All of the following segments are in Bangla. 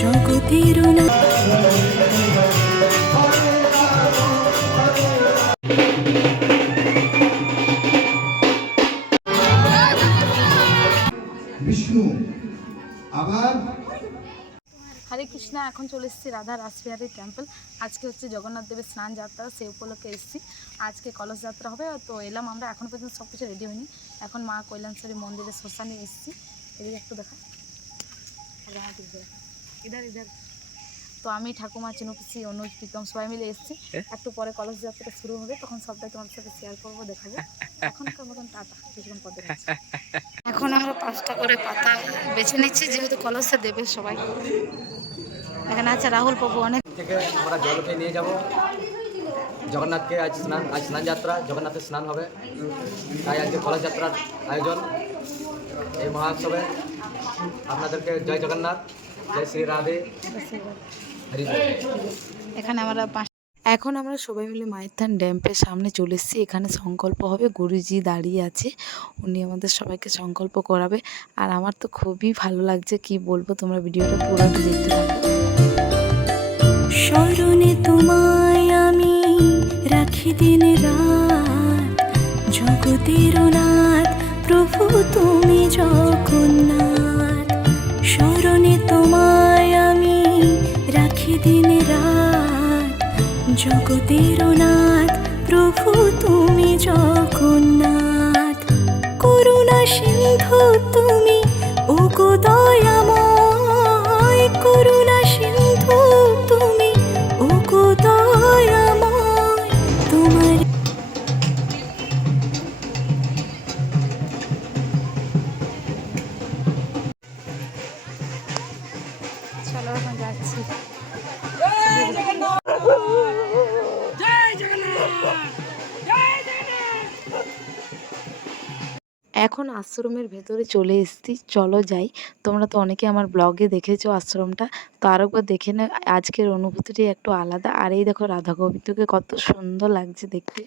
জগতের বিষ্ণু আবার হরে কৃষ্ণা। এখন চলে এসেছি রাধা রাসবিহারী টেম্পল। আজকে হচ্ছে জগন্নাথ দেবের স্নান যাত্রা, সেই উপলক্ষে এসেছি। আজকে কলস যাত্রা হবে, তো এলাম আমরা। এখন পর্যন্ত সব কিছু রেডি হয়নি। এখন মা কৈলাসরী মন্দিরে শ্মশানে এসেছি। এদিকে একটু দেখা, ইধার ইধার। তো আমি, ঠাকুমা, চিনুপিসি, অনুজ, প্রীতম সবাই মিলে এসেছি। একটু পরে কলস যাত্রা শুরু হবে, তখন সবটাই তোমাদের সাথে শেয়ার করবো, দেখাবো। এখনকার মতন টাটা, কিছুক্ষণ পর দেখা। এখন আমরা 5টা করে পাতা বেছে নিচ্ছি, যেহেতু কলসে দেবে সবাই। এখানে আছে রাহুল প্রভু। অনেক থেকে আমরা জল উঠে নিয়ে যাব জগন্নাথকে। আজ স্নান যাত্রা, জগন্নাথের স্নান হবে, তাই আজকে কলস যাত্রার আয়োজন। এই মহোৎসবে আপনাদেরকে জয় জগন্নাথ, জয় শ্রী রাধে, হরি বল। এখানে আমরা এখন আমরা সবাই মিলে মায়ের থান ড্যাম্পের সামনে চলে এসেছি। এখানে সংকল্প হবে, গুরুজি দাঁড়িয়ে আছে, উনি আমাদের সবাইকে সংকল্প করাবে। আর আমার তো খুবই ভালো লাগছে, কি বলবো, তোমরা ভিডিওটা পুরোটা দেখতে থাকো। স্মরণে তোমায় আমি রাখি দিন রাত, জগতের নাথ প্রভু তুমি জগন্নাথ। স্মরণে তোমায় আমি রাখি দিন রাত, জগতের নাথ প্রভু তুমি জগন্নাথ। করুণা সিন্ধু তুমি ওগো দয়াময়, করুণা সিন্ধু তুমি ওগো দয়াময়। তোমার চলো এখন যাচ্ছি। এখন আশ্রমের ভেতরে চলে এসেছি, চলো যাই। তোমরা তো অনেকে আমার ব্লগে দেখেছো আশ্রমটা, তো আরেকবার দেখে না। আজকের অনুভূতিটি একটু আলাদা। আর এই দেখো রাধা গোবিন্দকে কত সুন্দর লাগছে দেখতে।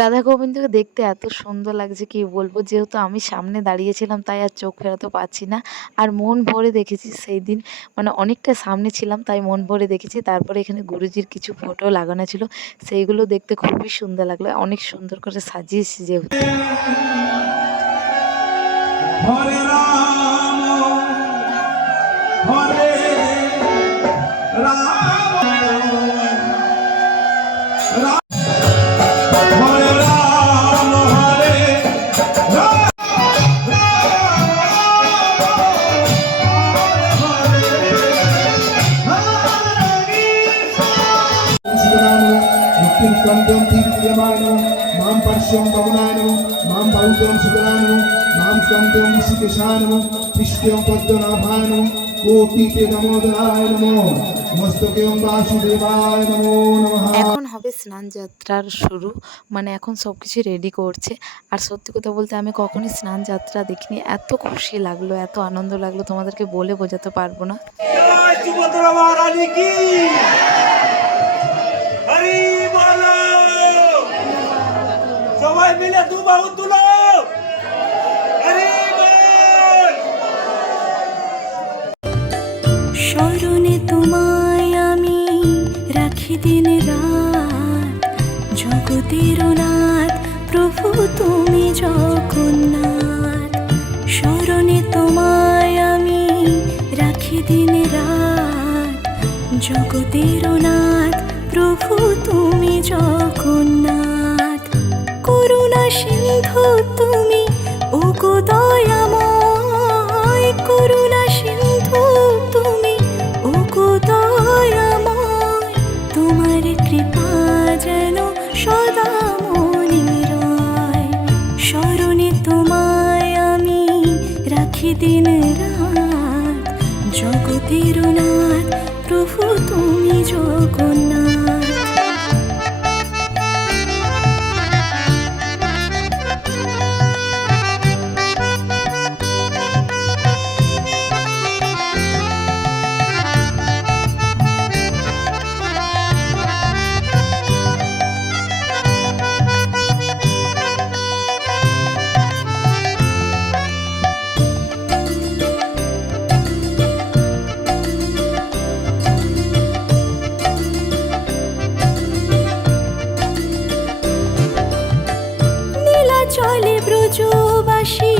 রাধা গোবিন্দকে দেখতে এত সুন্দর লাগছে, কি বলবো। যেহেতু আমি সামনে দাঁড়িয়েছিলাম, তাই আর চোখ ফেরাতে পারছি না। আর মন ভরে দেখেছি সেই দিন, মানে অনেকটা সামনে ছিলাম, তাই মন ভরে দেখেছি। তারপরে এখানে গুরুজির কিছু ফটো লাগানো ছিল, সেইগুলো দেখতে খুবই সুন্দর লাগলো। অনেক সুন্দর করে সাজিয়েছি যেহেতু। হরে রাম হরে রাম হরে রাম হরে मां पर्श्यं पवनानो मां बाहुभ्यं सुकरानो मां स्कन्धं ऋषिकेशानो पृष्ठ्यं पद्मनाभानो कोटिते दामोदराय नमो मस्तकें वासुदेवाय नमो नमः। এখন হবে স্নান যাত্রার শুরু, মানে এখন সব কিছু রেডি করছে। আর সত্যি কথা বলতে আমি কখনই স্নান যাত্রা দেখিনি। এত খুশি লাগলো, এত আনন্দ লাগলো, তোমাদেরকে বলে বোঝাতে পারবো না। জয় সুভদ্রা মহারানী কি, হরি বলো। সবাই মিলে দু বাহু তুলো, হরি বল। স্মরণে তোমায় আমি রাখি দিন রাত, জগতের নাথ প্রভু তুমি জগন্নাথ। স্মরণে তোমায় আমি রাখি দিন রাত, জগতের নাথ প্রভু তুমি জগন্নাথ। করুণা সিন্ধু তুমি ওগো দয়াময়, করুণা সিন্ধু তুমি ওগো দয়াময়। তোমার কৃপা যেন সদা মনে দিন রাত জগতের নাথ প্রভু তুমি জগন্নাথ। নীলাচলে ব্রজবাসী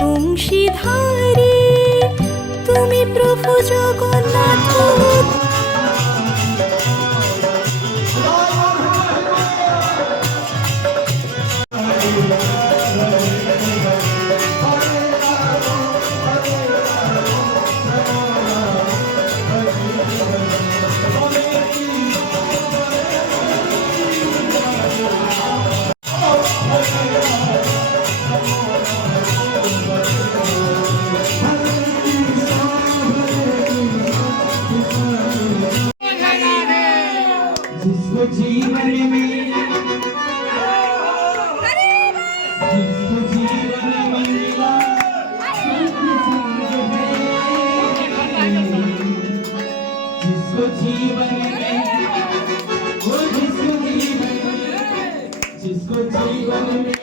বংশীধারী তুমি প্রভু জগন্নাথ। जिसको जीवन में जिसको जीवन मिला जिसको जीवन में वो जिसको जीवन में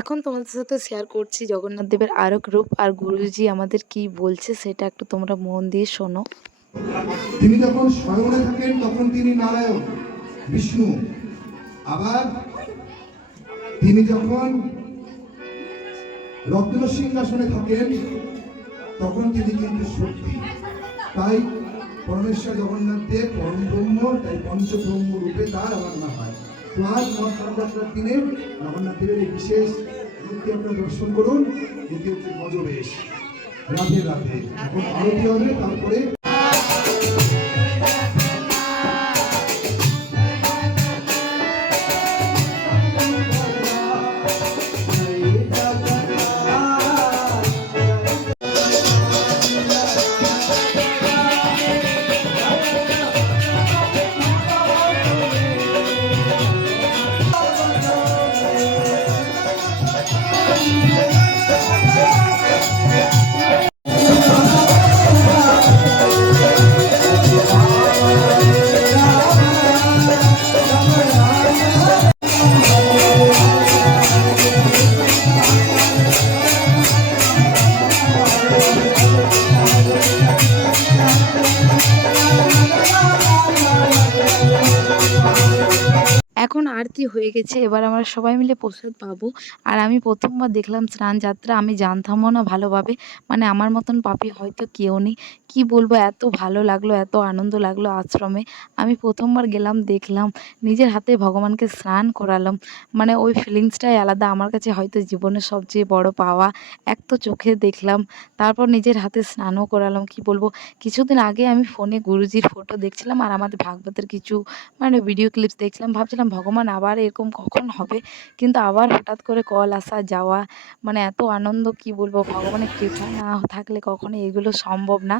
এখন তোমাদের সাথে শেয়ার করছি জগন্নাথ দেবের আরেক রূপ, আর গুরুজি আমাদের কি বলছে সেটা একটু তোমরা মন দিয়ে শোনো। তিনি যখন স্বয়নে থাকেন তখন তিনি নারায়ণ বিষ্ণু, আবার তিনি যখন রত্ন সিংহাসনে থাকেন তখন তিনি কিন্তু শক্তি। তাই পরমেশ্বর জগন্নাথ দেব পরম ব্রহ্ম, তাই পঞ্চব্রহ্ম রূপে তার আরাধনা হয়। তো আজ মহাযাত্রার দিনে জগন্নাথ দেবের এই বিশেষ রূপটি আপনারা দর্শন করুন। এটি হচ্ছে গজবেশ। রাধে রাধে। এখন আরতি হবে, তারপরে এখন আরতি হয়ে গেছে, এবার আমরা সবাই মিলে প্রসাদ পাবো। আর আমি প্রথমবার দেখলাম স্নান যাত্রা, আমি জানতামও না ভালোভাবে, মানে আমার মতন পাপী হয়তো কেউ নেই। কি বলবো, এত ভালো লাগলো, এত আনন্দ লাগলো আশ্রমে। আমি প্রথমবার গেলাম, দেখলাম, নিজের হাতে ভগবানকে স্নান করালাম, মানে ওই ফিলিংসটাই আলাদা আমার কাছে, হয়তো জীবনের সবচেয়ে বড় পাওয়া। এক তো চোখে দেখলাম, তারপর নিজের হাতে স্নানও করালাম। কি বলবো, কিছুদিন আগে আমি ফোনে গুরুজির ফটো দেখছিলাম আর আমাদের ভাগবতের কিছু মানে ভিডিও ক্লিপস দেখছিলাম, ভাবছিলাম ভগবান আবার এরকম কখন হবে, কিন্তু আবার হঠাৎ করে কল আসা যাওয়া, মানে এত আনন্দ, কি বলবো, ভগবানের কৃপা না থাকলে কখনো এগুলো সম্ভব না।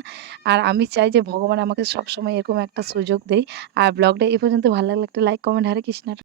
আর আমি চাই যে ভগবান আমাকে সবসময় এরকম একটা সুযোগ দেয়। আর ব্লগটা এই পর্যন্ত ভালো লাগলে একটা লাইক, কমেন্ট, হরে কৃষ্ণ।